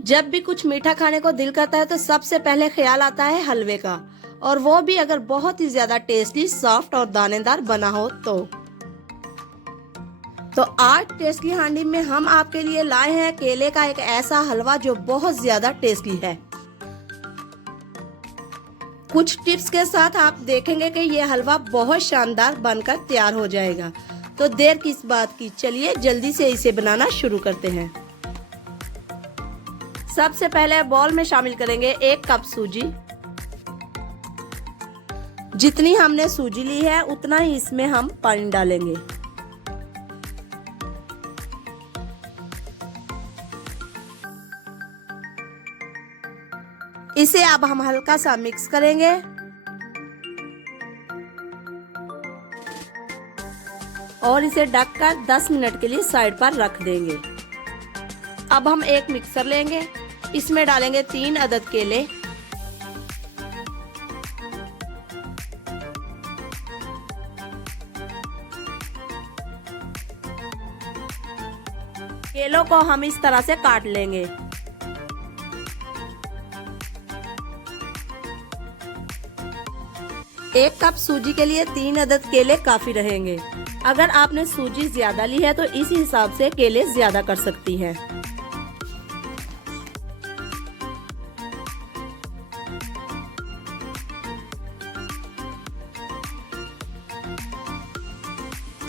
जब भी कुछ मीठा खाने को दिल करता है तो सबसे पहले ख्याल आता है हलवे का, और वो भी अगर बहुत ही ज्यादा टेस्टी, सॉफ्ट और दानेदार बना हो तो आज टेस्ट की हांडी में हम आपके लिए लाए हैं केले का एक ऐसा हलवा जो बहुत ज्यादा टेस्टी है। कुछ टिप्स के साथ आप देखेंगे कि ये हलवा बहुत शानदार बनकर तैयार हो जाएगा। तो देर किस बात की, चलिए जल्दी से इसे बनाना शुरू करते हैं। सबसे पहले बाउल में शामिल करेंगे 1 कप सूजी। जितनी हमने सूजी ली है उतना ही इसमें हम पानी डालेंगे। इसे अब हम हल्का सा मिक्स करेंगे और इसे ढककर 10 मिनट के लिए साइड पर रख देंगे। अब हम एक मिक्सर लेंगे, इसमें डालेंगे 3 अदद केले। केलों को हम इस तरह से काट लेंगे। एक कप सूजी के लिए 3 अदद केले काफी रहेंगे। अगर आपने सूजी ज्यादा ली है तो इस हिसाब से केले ज्यादा कर सकती हैं।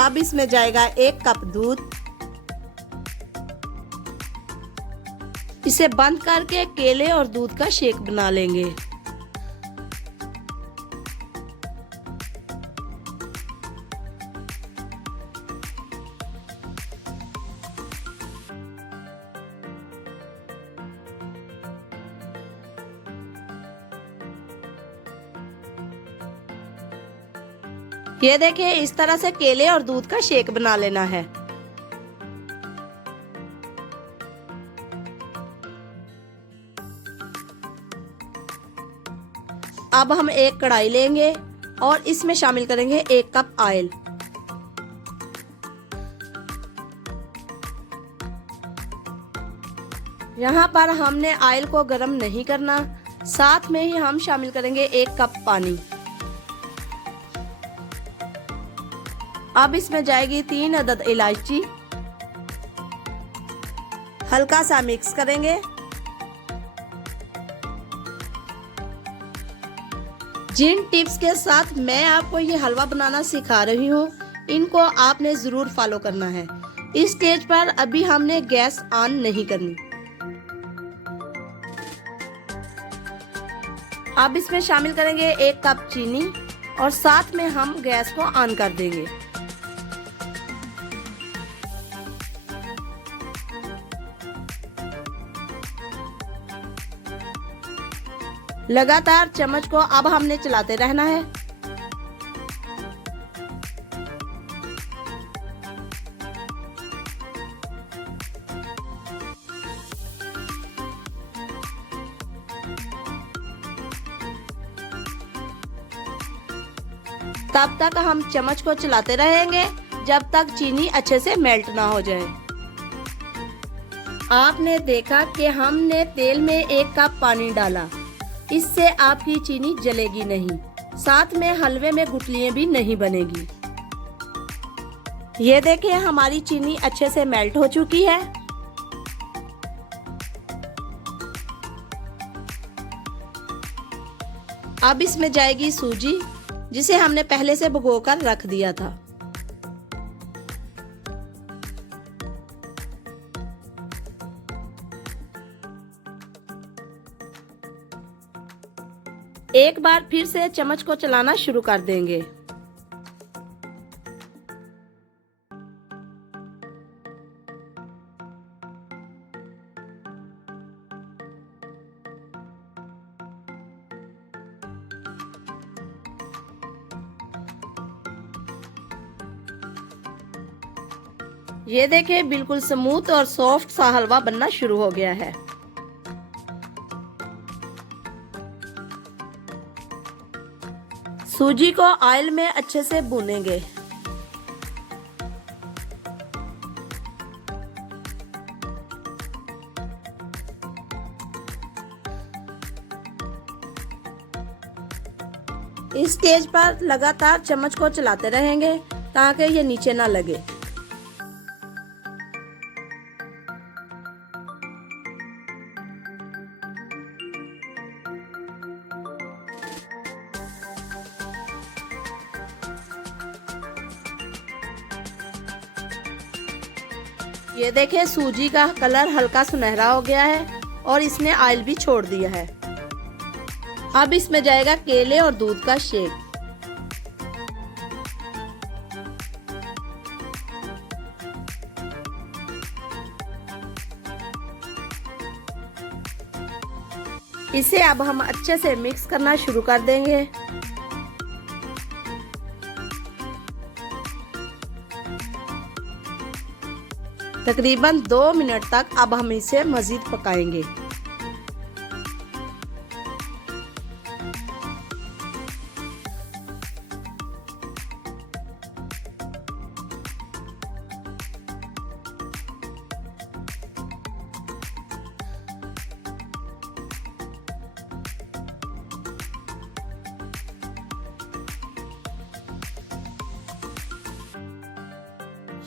अब इसमें जाएगा 1 कप दूध। इसे बंद करके केले और दूध का शेक बना लेंगे। ये देखिए, इस तरह से केले और दूध का शेक बना लेना है। अब हम एक कढ़ाई लेंगे और इसमें शामिल करेंगे 1 कप ऑयल। यहाँ पर हमने ऑयल को गर्म नहीं करना, साथ में ही हम शामिल करेंगे 1 कप पानी। अब इसमें जाएगी 3 अदद इलायची। हल्का सा मिक्स करेंगे। जिन टिप्स के साथ मैं आपको ये हलवा बनाना सिखा रही हूँ, इनको आपने जरूर फॉलो करना है। इस स्टेज पर अभी हमने गैस ऑन नहीं करनी। अब इसमें शामिल करेंगे 1 कप चीनी और साथ में हम गैस को ऑन कर देंगे। लगातार चम्मच को अब हमने चलाते रहना है। तब तक हम चम्मच को चलाते रहेंगे जब तक चीनी अच्छे से मेल्ट ना हो जाए। आपने देखा कि हमने तेल में 1 कप पानी डाला, इससे आपकी चीनी जलेगी नहीं, साथ में हलवे में गुठलियां भी नहीं बनेगी। ये देखिए, हमारी चीनी अच्छे से मेल्ट हो चुकी है। अब इसमें जाएगी सूजी, जिसे हमने पहले से भिगोकर रख दिया था। एक बार फिर से चम्मच को चलाना शुरू कर देंगे। ये देखिए, बिल्कुल स्मूथ और सॉफ्ट सा हलवा बनना शुरू हो गया है। सूजी को ऑयल में अच्छे से भूनेंगे। इस स्टेज पर लगातार चम्मच को चलाते रहेंगे ताकि ये नीचे ना लगे। ये देखिए सूजी का कलर हल्का सुनहरा हो गया है और इसने ऑयल भी छोड़ दिया है। अब इसमें जाएगा केले और दूध का शेक। इसे अब हम अच्छे से मिक्स करना शुरू कर देंगे। तकरीबन 2 मिनट तक अब हम इसे मजीद पकाएंगे।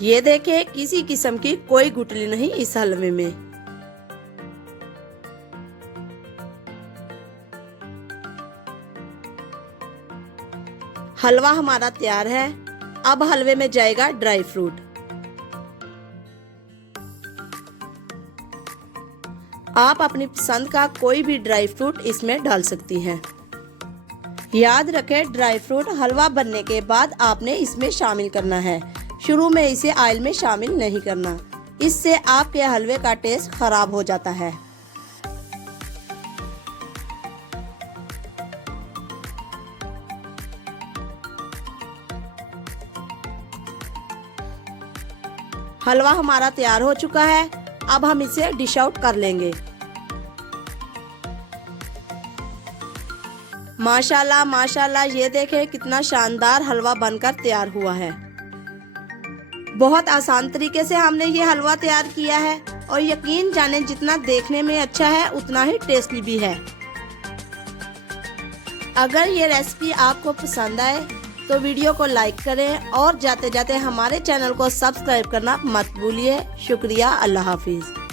ये देखिए किसी किस्म की कोई गुठली नहीं इस हलवे में। हलवा हमारा तैयार है। अब हलवे में जाएगा ड्राई फ्रूट। आप अपनी पसंद का कोई भी ड्राई फ्रूट इसमें डाल सकती हैं। याद रखें ड्राई फ्रूट हलवा बनने के बाद आपने इसमें शामिल करना है। शुरू में इसे ऑयल में शामिल नहीं करना, इससे आपके हलवे का टेस्ट खराब हो जाता है। हलवा हमारा तैयार हो चुका है। अब हम इसे डिश आउट कर लेंगे। माशाल्लाह माशाल्लाह, ये देखें कितना शानदार हलवा बनकर तैयार हुआ है। बहुत आसान तरीके से हमने ये हलवा तैयार किया है और यकीन जाने जितना देखने में अच्छा है उतना ही टेस्टी भी है। अगर ये रेसिपी आपको पसंद आए तो वीडियो को लाइक करें और जाते जाते हमारे चैनल को सब्सक्राइब करना मत भूलिए। शुक्रिया। अल्लाह हाफिज।